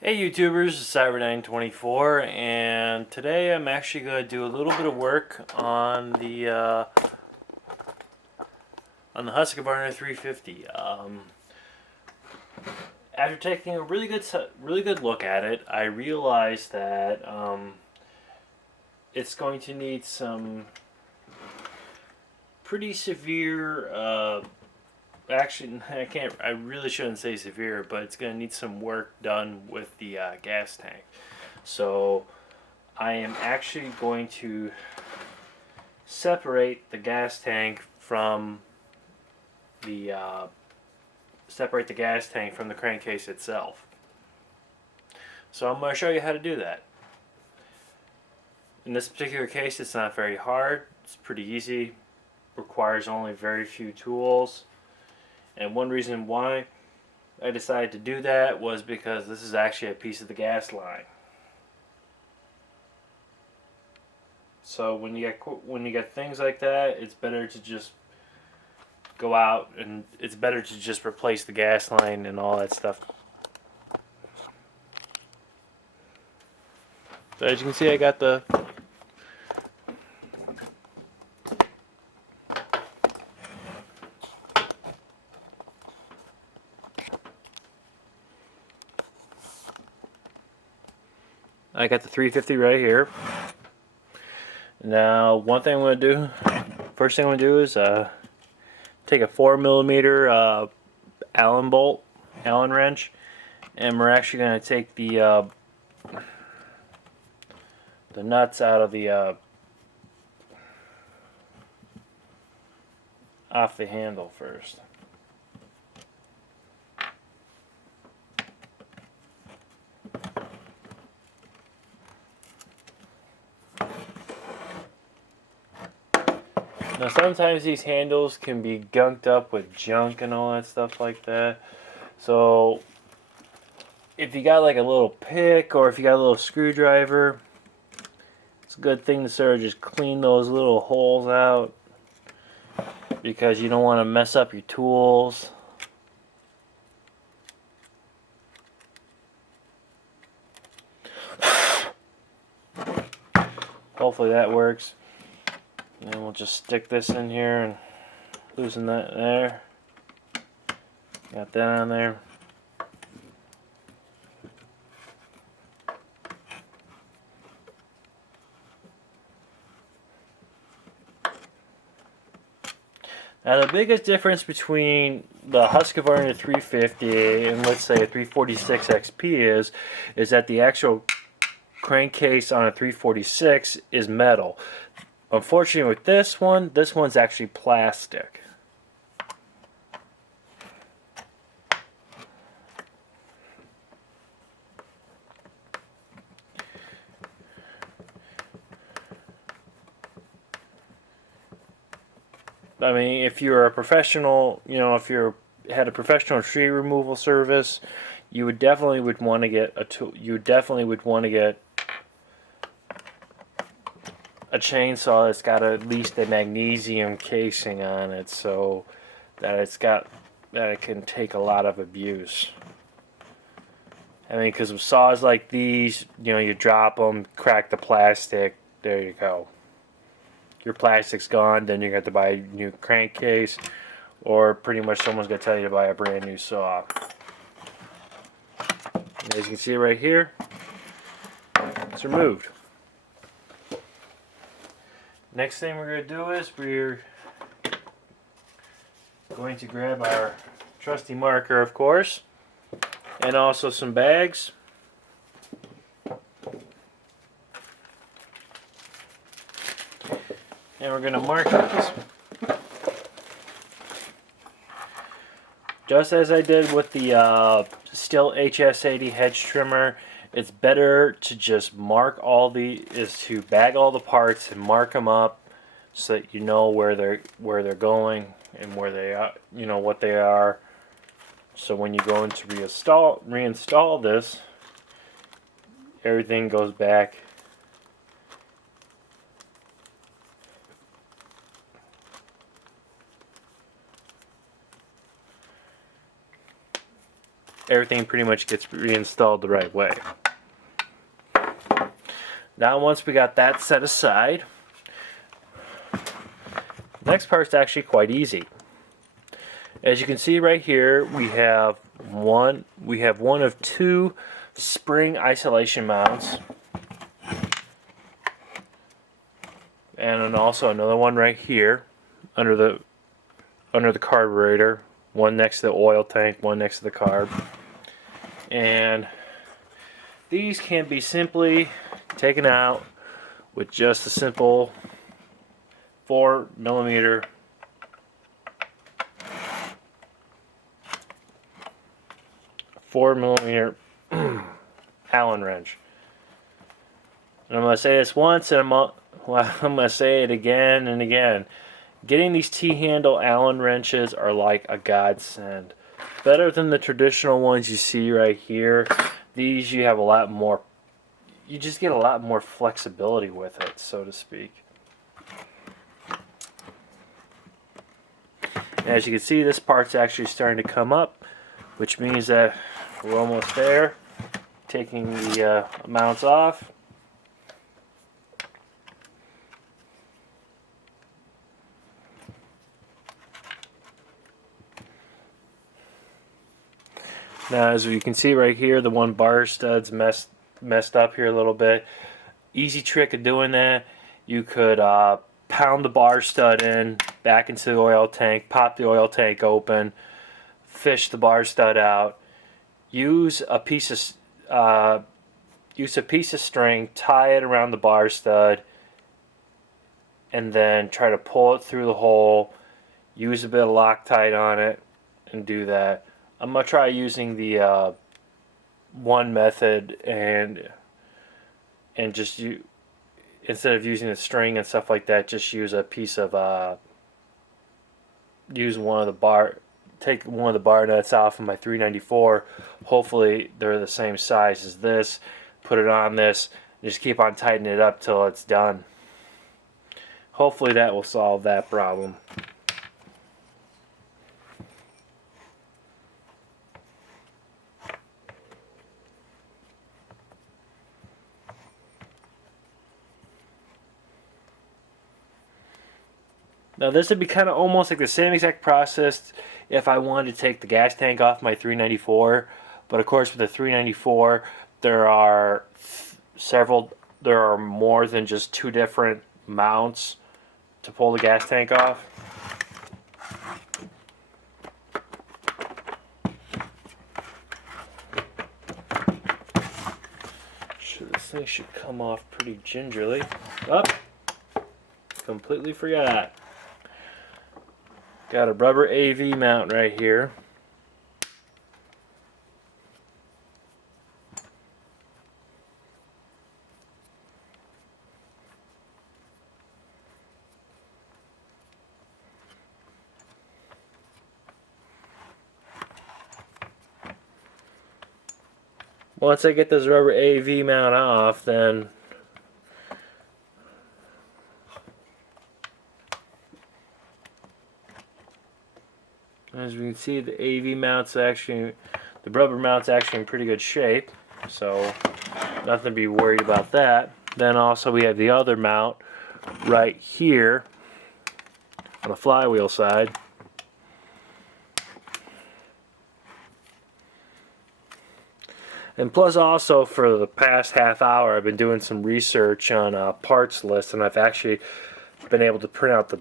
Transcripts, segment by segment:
Hey YouTubers, it's Cyber924, and today I'm actually going to do a little bit of work on the Husqvarna 350. After taking a really good look at it, I realized that it's going to need some pretty severe. Actually, I really shouldn't say severe, but it's going to need some work done with the gas tank. So I am actually going to separate the gas tank from the crankcase itself. So I'm going to show you how to do that. In this particular case, it's not very hard. It's pretty easy. Requires only very few tools. And one reason why I decided to do that was because this is actually a piece of the gas line. So when you get things like that, it's better to just go out and it's better to just replace the gas line and all that stuff. So as you can see, I got the I got the 350 right here. Now, one thing I'm going to do, first thing I'm going to do is take a 4mm Allen wrench, and we're actually going to take the nuts out of the off the handle first. Now sometimes these handles can be gunked up with junk and all that stuff like that. So if you got like a little pick or if you got a little screwdriver, it's a good thing to sort of just clean those little holes out because you don't want to mess up your tools. Hopefully that works. And then we'll just stick this in here and loosen that there. Got that on there. Now the biggest difference between the Husqvarna 350 and let's say a 346 XP is that the actual crankcase on a 346 is metal. Unfortunately with this one's actually plastic. I mean, if you're a professional, if you had a professional tree removal service, you would definitely want to get a tool. You definitely would want to get a chainsaw that's got at least a magnesium casing on it, so that it can take a lot of abuse. I mean, because with saws like these, you drop them, crack the plastic, there you go. Your plastic's gone, then you're going to have to buy a new crankcase, or pretty much someone's going to tell you to buy a brand new saw. As you can see right here, it's removed. Next thing we're going to do is we're going to grab our trusty marker, of course, and also some bags. And we're going to mark these. Just as I did with the Stihl HS80 hedge trimmer, it's better to just bag all the parts and mark them up so that you know where they're going and where they are, what they are. So when you go in to reinstall this, everything goes back everything pretty much gets reinstalled the right way. Now once we got that set aside, the next part's actually quite easy. As you can see right here, we have one of two spring isolation mounts, and then also another one right here under the carburetor. One next to the oil tank, one next to the carb. And these can be simply taken out with just a simple 4mm Allen wrench. And I'm going to say this once, and I'm going to say it again and again. Getting these T-handle Allen wrenches are like a godsend. Better than the traditional ones you see right here. These you have a lot more, you just get a lot more flexibility with it, so to speak. And as you can see, this part's actually starting to come up, which means that we're almost there. Taking the mounts off. Now, as you can see right here, the one bar stud's messed up here a little bit. Easy trick of doing that. You could pound the bar stud in back into the oil tank, pop the oil tank open, fish the bar stud out. Use a piece of string, tie it around the bar stud, and then try to pull it through the hole. Use a bit of Loctite on it, and do that. I'm going to try using the one method and just instead of using the string and stuff like that, just use a piece of take one of the bar nuts off of my 394. Hopefully they're the same size as this. Put it on this. Just keep on tightening it up till it's done. Hopefully that will solve that problem. Now this would be kind of almost like the same exact process if I wanted to take the gas tank off my 394, but of course with the 394 there are more than just two different mounts to pull the gas tank off. This thing should come off pretty gingerly. Oh, completely forgot. Got a rubber AV mount right here. Once I get this rubber AV mount off, then as we can see, the rubber mount's actually in pretty good shape, so nothing to be worried about that. Then also we have the other mount right here on the flywheel side. And plus also for the past half hour I've been doing some research on parts lists, and I've actually been able to print out the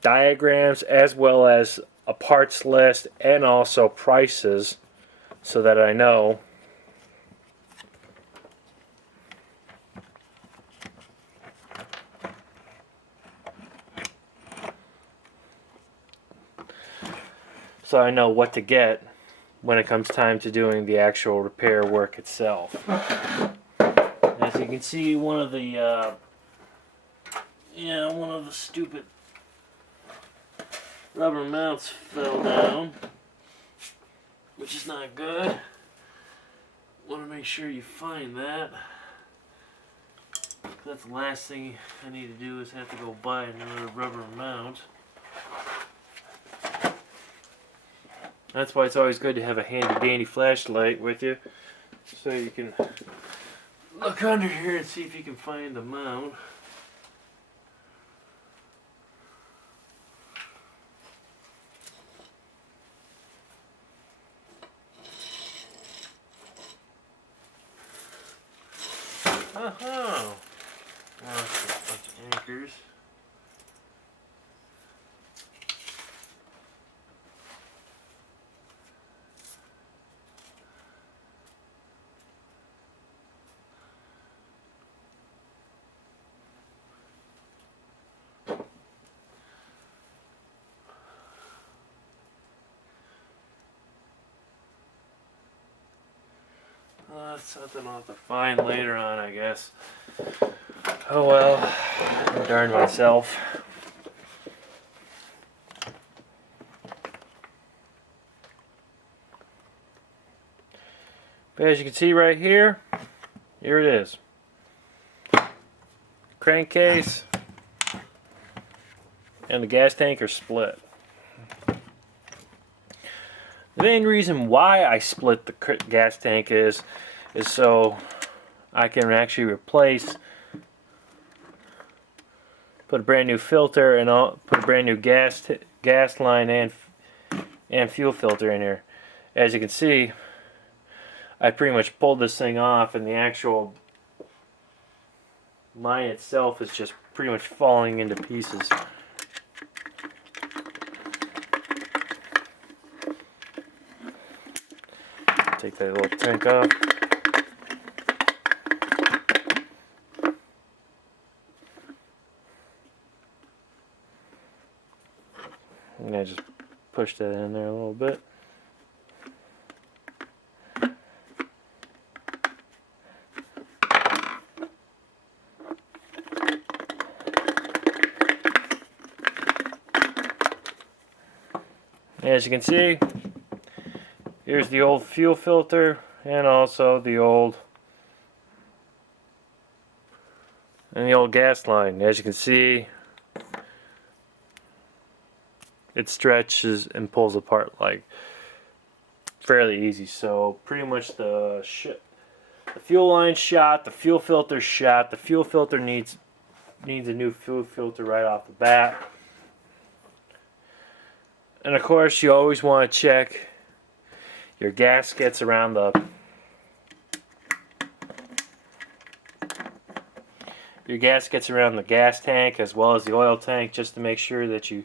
diagrams as well as a parts list and also prices so that I know what to get when it comes time to doing the actual repair work itself. As you can see, one of the stupid rubber mounts fell down, which is not good. Want to make sure you find that. That's the last thing I need to do is have to go buy another rubber mount. That's why it's always good to have a handy dandy flashlight with you, so you can look under here and see if you can find the mount. Oh, a bunch of anchors. Well, that's something I'll have to find later on, I guess. Oh well, darn myself. But as you can see right here, here it is. Crankcase and the gas tank are split. The main reason why I split the gas tank is so I can actually replace, put a brand new filter and put a brand new gas line and fuel filter in here. As you can see, I pretty much pulled this thing off, and the actual line itself is just pretty much falling into pieces. Take that little tank off. And I just push that in there a little bit. As you can see, here's the old fuel filter and also the old gas line. As you can see, it stretches and pulls apart like fairly easy. So pretty much the fuel line shot, the fuel filter shot. The fuel filter needs a new fuel filter right off the bat. And of course, you always want to check your gaskets around the gas tank as well as the oil tank, just to make sure that you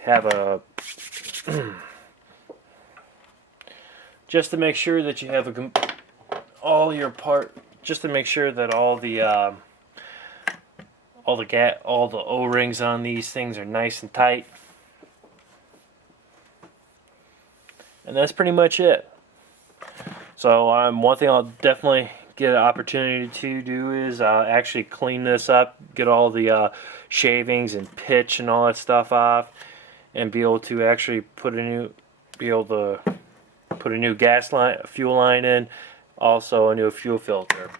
have all your part, just to make sure that all the O-rings on these things are nice and tight. And that's pretty much it. So one thing I'll definitely get an opportunity to do is actually clean this up, get all the shavings and pitch and all that stuff off, and be able to actually put a new gas line, fuel line in, also a new fuel filter,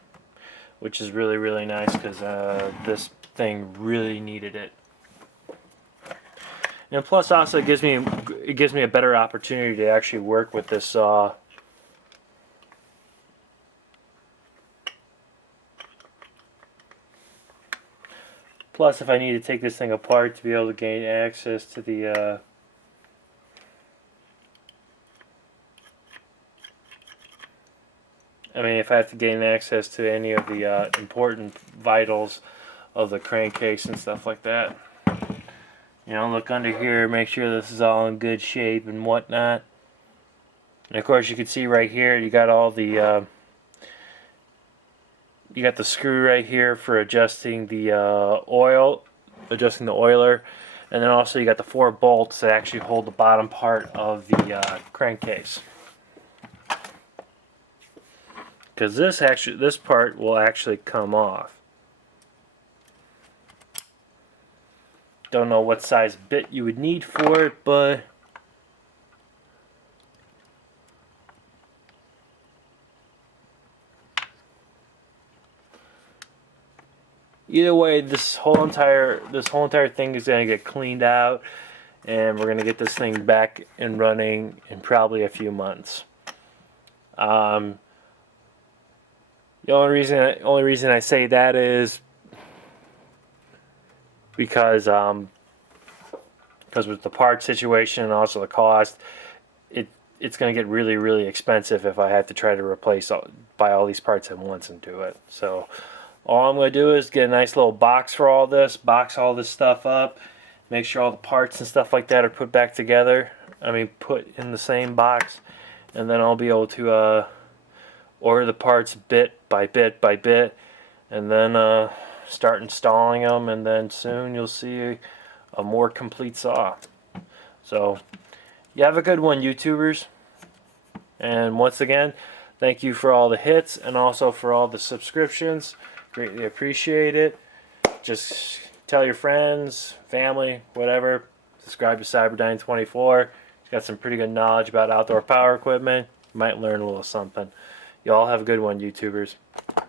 which is really, really nice because this thing really needed it. And plus, also it gives me a better opportunity to actually work with this saw. Plus, if I need to take this thing apart to be able to gain access to the if I have to gain access to any of the important vitals of the crankcase and stuff like that. Look under here, make sure this is all in good shape and whatnot. And of course, you can see right here, you got all the you got the screw right here for adjusting the oiler, and then also you got the 4 bolts that actually hold the bottom part of the crankcase. Because this part will actually come off. Don't know what size bit you would need for it, but either way, this whole entire thing is going to get cleaned out, and we're gonna get this thing back and running in probably a few months. The only reason I say that is because with the part situation and also the cost, it's going to get really, really expensive if I have to try to buy all these parts at once and do it. So all I'm going to do is get a nice little box for all this, box all this stuff up, make sure all the parts and stuff like that are put back together. Put in the same box, and then I'll be able to order the parts bit by bit by bit, and then start installing them, and then soon you'll see a more complete saw. So you have a good one, YouTubers. And once again, thank you for all the hits and also for all the subscriptions. Greatly appreciate it. Just tell your friends, family, whatever. Subscribe to Cyberdyne24. He's got some pretty good knowledge about outdoor power equipment. You might learn a little something. Y'all have a good one, YouTubers.